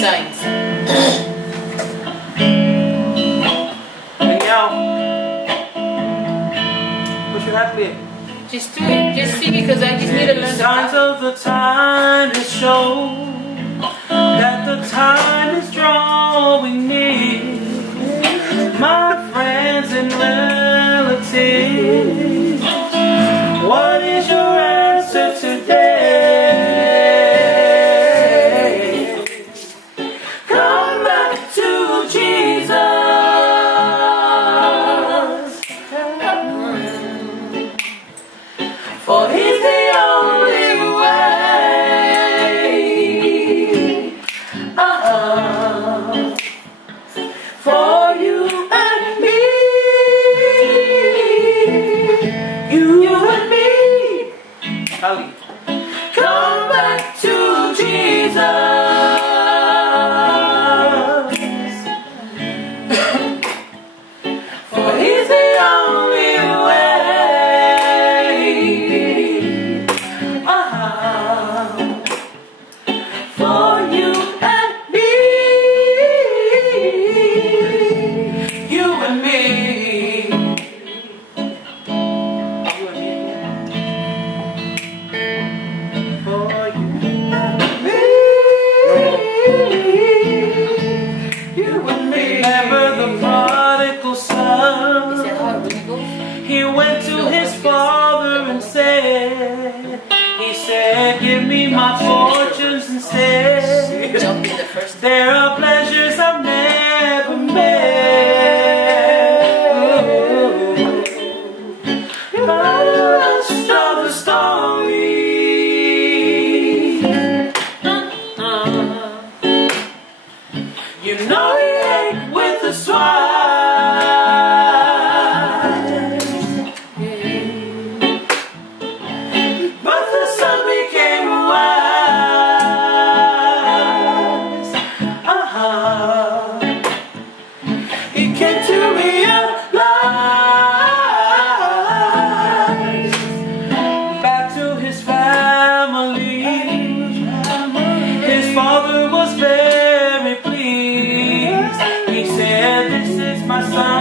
signs. Hey, yo. What you have to be? Just do it. Just sing it because I just need to learn the Signs of the time has shown that the time is drawing near. My friends and relatives, what is your answer today? Come back to Jesus, for He's the only way. For you and me, you and me. Come back to Jesus. For He's the only way. For you and me, you and me. You and me again. For you and me, you and me. Remember the prodigal son? Is that how it really goes? He went to his father and said, give me my fortunes instead. Jump in the first. There are pleasures I've never met. Rest of the story. You know he ate with the swine. But the son became wise. He came to realize, back to his family. His father was very pleased. He said, this is my son.